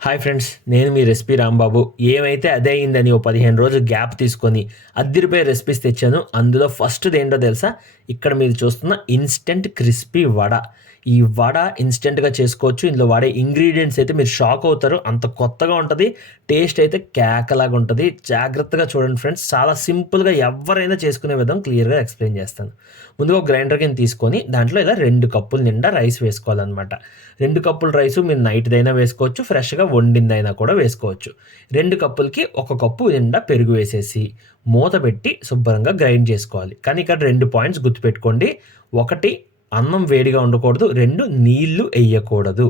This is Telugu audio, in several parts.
హాయ్ ఫ్రెండ్స్, నేను మీ రెసిపీ రాంబాబు. ఏమైతే అదే అయిందని ఓ 15 రోజులు గ్యాప్ తీసుకొని అద్దిరిపోయే రెసిపీస్ తెచ్చాను. అందులో ఫస్ట్‌ది ఏంటో తెలుసా? ఇక్కడ మీరు చూస్తున్న ఇన్‌స్టంట్ క్రిస్పీ వడ. ఈ వడ ఇన్‌స్టంట్‌గా చేసుకోవచ్చు. ఇందులో వాడే ఇంగ్రీడియెంట్స్ అయితే మీరు షాక్ అవుతారు. అంత కొత్తగా ఉంటది. టేస్ట్ అయితే కేకలాగా ఉంటది. జాగ్రత్తగా చూడండి ఫ్రెండ్స్. చాలా సింపుల్‌గా ఎవ్వరైనా చేసుకునే విధం క్లియర్‌గా ఎక్స్‌ప్లెయిన్ చేస్తాను. ముందుగా ఒక గ్రైండర్ గిన్నె తీసుకొని దాంట్లో ఇలా 2 కప్పుల నిండా రైస్ వేసుకోవాలనమాట. 2 కప్పుల రైసు మీరు నైట్‌దైనా వేసుకోవచ్చు. ఫ్రెష్‌గా వండిందైనా కూడా వేసుకోవచ్చు. 2 కప్పులకి 1 కప్పు నిండా పెరుగు వేసేసి, మూత పెట్టి శుభ్రంగా గ్రైండ్ చేసుకోవాలి. కానీ ఇక్కడ 2 పాయింట్స్ గుర్తుపెట్టుకోండి. 1 అన్నం వేడిగా ఉండకూడదు. 2 నీళ్లు ఎయ్యకూడదు.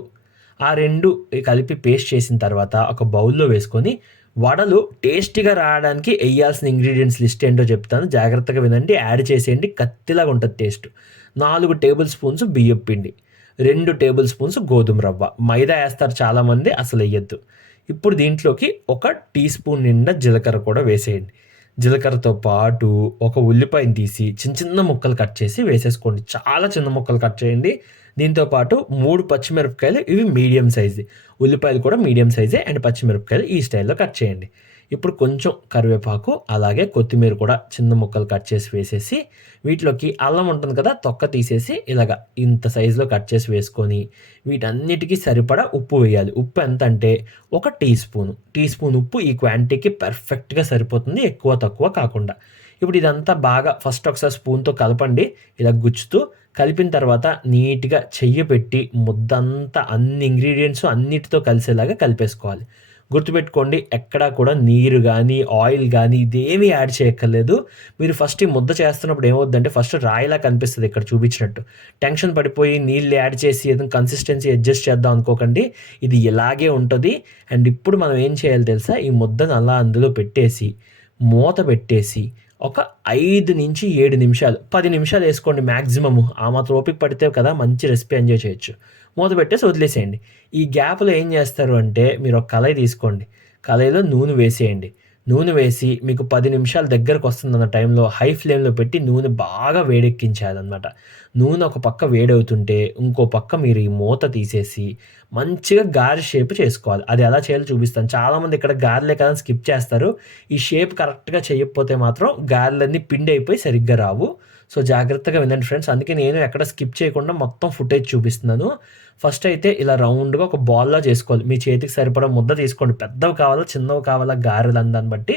ఆ 2 కలిపి పేస్ట్ చేసిన తర్వాత ఒక బౌల్‌లో వేసుకొని, వడలు టేస్టీగా రావడానికి ఎయ్యాల్సిన ఇంగ్రీడియెంట్స్ లిస్ట్ ఏంటో చెప్తాను. జాగ్రత్తగా వినండి. యాడ్ చేసేయండి. కత్తిలాగా ఉంటది టేస్ట్. 4 టేబుల్ స్పూన్స్ బియ్యపు పిండి. 2 టేబుల్ స్పూన్స్ గోధుమ రవ్వ. మైదా ఏస్తారు చాలామంది, అసలెయ్యొద్దు. ఇప్పుడు దీంట్లోకి ఒక టీ స్పూన్ నిండా జీలకర్ర కూడా వేసేయండి. జీలకర్రతో పాటు ఒక ఉల్లిపాయని తీసి చిన్న చిన్న ముక్కలు కట్ చేసి వేసేసుకోండి. చాలా చిన్న ముక్కలు కట్ చేయండి. దీంతో పాటు 3 పచ్చిమిరపకాయలు, ఇవి మీడియం సైజ్‌వి. ఉల్లిపాయలు కూడా మీడియం సైజే అండ్ పచ్చిమిరపకాయలు ఈ స్టైల్‌లో కట్ చేయండి. ఇప్పుడు కొంచెం కరివేపాకు, అలాగే కొత్తిమీర కూడా చిన్న ముక్కలు కట్ చేసి వేసేసి, వీటిలోకి అల్లం ఉంటుంది కదా! తొక్క తీసేసి ఇలాగ ఇంత సైజులో కట్ చేసి వేసుకొని, వీటన్నిటికి సరిపడా ఉప్పు వేయాలి. ఉప్పు ఎంతంటే ఒక టీ స్పూను. టీ స్పూన్ ఉప్పు ఈ క్వాంటిటీకి పర్ఫెక్ట్‌గా సరిపోతుంది. ఎక్కువ, తక్కువ కాకుండా. ఇప్పుడు ఇదంతా బాగా ఫస్ట్ ఒకసారి స్పూన్‌తో కలపండి. ఇలా గుచ్చుతూ కలిపిన తర్వాత నీట్‌గా చెయ్యి పెట్టి ముద్దంతా అన్ని ఇంగ్రీడియెంట్స్ అన్నిటితో కలిసేలాగా కలిపేసుకోవాలి. గుర్తుపెట్టుకోండి, ఎక్కడా కూడా నీరు గానీ, ఆయిల్ గానీ ఇదేమీ యాడ్ చేయక్కర్లేదు. మీరు ఫస్ట్ ఈ ముద్ద చేస్తున్నప్పుడు ఏమవుద్దంటే ఫస్ట్ రాయిలా కనిపిస్తది ఇక్కడ చూపించినట్టు. టెన్షన్ పడిపోయి నీళ్ళు యాడ్ చేసి ఏదైనా కన్సిస్టెన్సీ అడ్జస్ట్ చేద్దాం అనుకోకండి. ఇది ఇలాగే ఉంటది. అండ్ ఇప్పుడు మనం ఏం చేయాలో తెలుసా? ఈ ముద్దను అలా అందులో పెట్టేసి, మూత పెట్టేసి ఒక 5-7 నిమిషాలు, 10 నిమిషాలు ఏసుకోండి మాక్సిమము. ఆ మాత్రం ఓపిక పడితే కదా మంచి రెసిపీ ఎంజాయ్ చేయొచ్చు. మూత పెట్టేసి వదిలేసేయండి. ఈ గ్యాప్‌లో ఏం చేస్తారు అంటే మీరొక కళాయి తీసుకోండి. కళాయిలో నూనె వేసేయండి. నూనె వేసి మీకు 10 నిమిషాలు దగ్గరకొస్తుందన్న టైంలో హై ఫ్లేమ్‌లో పెట్టి నూనె బాగా వేడెక్కించేయాలనమాట. నూనె ఒక పక్క వేడవుతుంటే, ఇంకో పక్క మీరు ఈ మూత తీసేసి మంచిగా గారె షేప్ చేసుకోవాలి. అది ఎలా చేయాలో చూపిస్తాను. చాలామంది ఇక్కడ గారెలే కదా అని స్కిప్ చేస్తారు. ఈ షేప్ కరెక్ట్‌గా చేయకపోతే మాత్రం గారెలన్నీ పిండయిపోయి సరిగ్గా రావు. సో, జాగ్రత్తగా వినండి ఫ్రెండ్స్. అందుకే నేను ఎక్కడ స్కిప్ చేయకుండా మొత్తం ఫుటేజ్ చూపిస్తున్నాను. ఫస్ట్ అయితే ఇలా రౌండ్‌గా ఒక బాల్‌లా చేసుకోవాలి. మీ చేతికి సరిపడా ముద్ద తీసుకోండి. పెద్దవి కావాలా? చిన్నవి కావాలా? గారెలు దాన్ని బట్టి.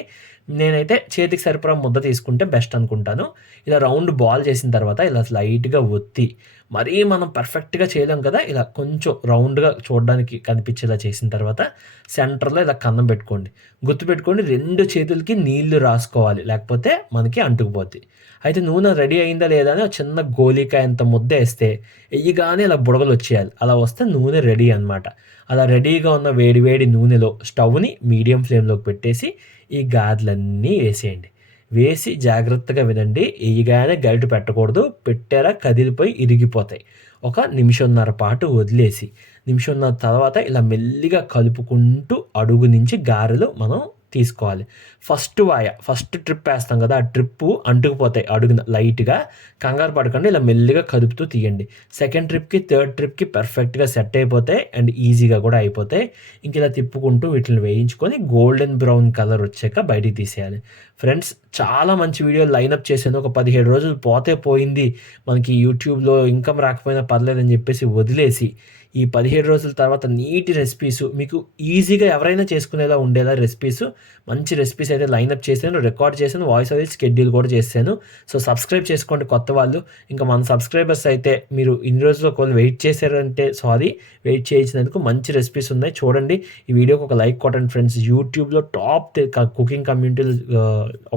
నేనైతే చేతికి సరిపడా ముద్ద తీసుకుంటే బెస్ట్ అనుకుంటాను. ఇలా రౌండ్ బాల్ చేసిన తర్వాత ఇలా లైట్‌గా ఒత్తి, మరీ మనం పర్ఫెక్ట్‌గా చేయలేం కదా! ఇలా కొంచెం రౌండ్‌గా చూడడానికి కనిపించేలా చేసిన తర్వాత సెంటర్‌లో ఇలా కన్నం పెట్టుకోండి. గుర్తుపెట్టుకోండి, 2 చేతులకి నీళ్లు రాసుకోవాలి. లేకపోతే మనకి అంటుకుపోద్ది. అయితే నూనె రెడీ అయిందా లేదా అని ఒక చిన్న గోలికాయంత ముద్దేస్తే ఎయ్యగానే ఇలా బుడగలొచ్చేయాలి. అలా వస్తే నూనె రెడీ అనమాట. అలా రెడీగా ఉన్న వేడి వేడి నూనెలో స్టవ్‌ని మీడియం ఫ్లేమ్‌లోకి పెట్టేసి ఈ గారెలన్నీ వేసేయండి. వేసి జాగ్రత్తగా వినండి. ఎయ్యగానే గరిటె పెట్టకూడదు. పెట్టారా కదిలిపోయి ఇరిగిపోతాయి. ఒక నిమిషంన్నర పాటు వదిలేసి, నిమిషంన్నర తర్వాత ఇలా మెల్లిగా కలుపుకుంటూ అడుగు నుంచి గారెలు మనం తీసుకోవాలి. ఫస్ట్ ట్రిప్ ఏస్తాం కదా! ఆ ట్రిప్పు అంటుకుపోతాయి అడుగున లైట్‌గా. కంగారు పడకండి. ఇలా మెల్లిగా కదుపుతూ తీయండి. సెకండ్ ట్రిప్‌కి, థర్డ్ ట్రిప్‌కి పర్ఫెక్ట్‌గా సెట్ అయిపోతాయి అండ్ ఈజీగా కూడా అయిపోతాయి. ఇంక ఇలా తిప్పుకుంటూ వీటిని వేయించుకొని గోల్డెన్ బ్రౌన్ కలర్ వచ్చాక బయటికి తీసేయాలి. ఫ్రెండ్స్, చాలా మంచి వీడియోలు లైనప్ చేశాను. ఒక 17 రోజులు పోతే పోయింది. మనకి యూట్యూబ్‌లో ఇన్‌కమ్ రాకపోయినా పర్లేదని చెప్పేసి వదిలేసి, ఈ 17 రోజుల తర్వాత నీటి రెసిపీసు మీకు ఈజీగా ఎవరైనా చేసుకునేలా ఉండేలా రెసిపీసు, మంచి రెసిపీస్ అయితే లైనప్ చేశాను. రికార్డ్ చేశాను. వాయిస్ ఓవర్ షెడ్యూల్ కూడా చేశాను. సో, సబ్స్క్రైబ్ చేసుకోండి కొత్త వాళ్ళు. ఇంకా మన సబ్స్క్రైబర్స్ అయితే మీరు ఇన్ని రోజులు ఒకవేళ వెయిట్ చేశారంటే సారీ. వెయిట్ చేయించినందుకు మంచి రెసిపీస్ ఉన్నాయి. చూడండి. ఈ వీడియోకి ఒక లైక్ కొట్టండి ఫ్రెండ్స్. యూట్యూబ్‌లో టాప్ కుకింగ్ కమ్యూనిటీలో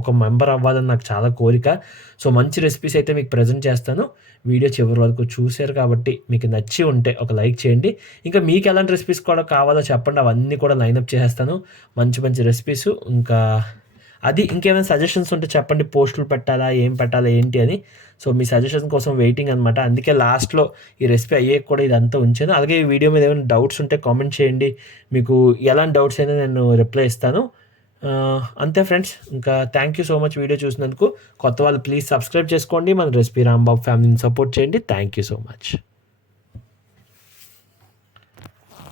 ఒక మెంబర్ అవ్వాలని నాకు చాలా కోరిక. సో, మంచి రెసిపీస్ అయితే మీకు ప్రెజెంట్ చేస్తాను. వీడియో చివరి వరకు చూసారు కాబట్టి మీకు నచ్చి ఉంటే ఒక లైక్ చేయండి. ఇంకా మీకు ఎలాంటి రెసిపీస్ కూడా కావాలో చెప్పండి. అవన్నీ కూడా లైనప్ చేసేస్తాను. మంచి మంచి రెసిపీసు. ఇంకా అది ఇంకేమైనా సజెషన్స్ ఉంటే చెప్పండి. పోస్టులు పెట్టాలా? ఏం పెట్టాలా? ఏంటి అని. సో, మీ సజెషన్ కోసం వెయిటింగ్ అనమాట. అందుకే లాస్ట్‌లో ఈ రెసిపీ అయ్యాక కూడా ఇదంతా ఉంచాను. అలాగే ఈ వీడియో మీద ఏమైనా డౌట్స్ ఉంటే కామెంట్ చేయండి. మీకు ఎలాంటి డౌట్స్ అయినా నేను రిప్లై ఇస్తాను. అంతే ఫ్రెండ్స్. ఇంకా thank you so much video చూసినందుకు. కొత్త వాళ్ళు ప్లీజ్ సబ్స్క్రైబ్ చేసుకోండి. మన రెసిపీ రాంబాబు ఫ్యామిలీని సపోర్ట్ చేయండి. Thank you so much.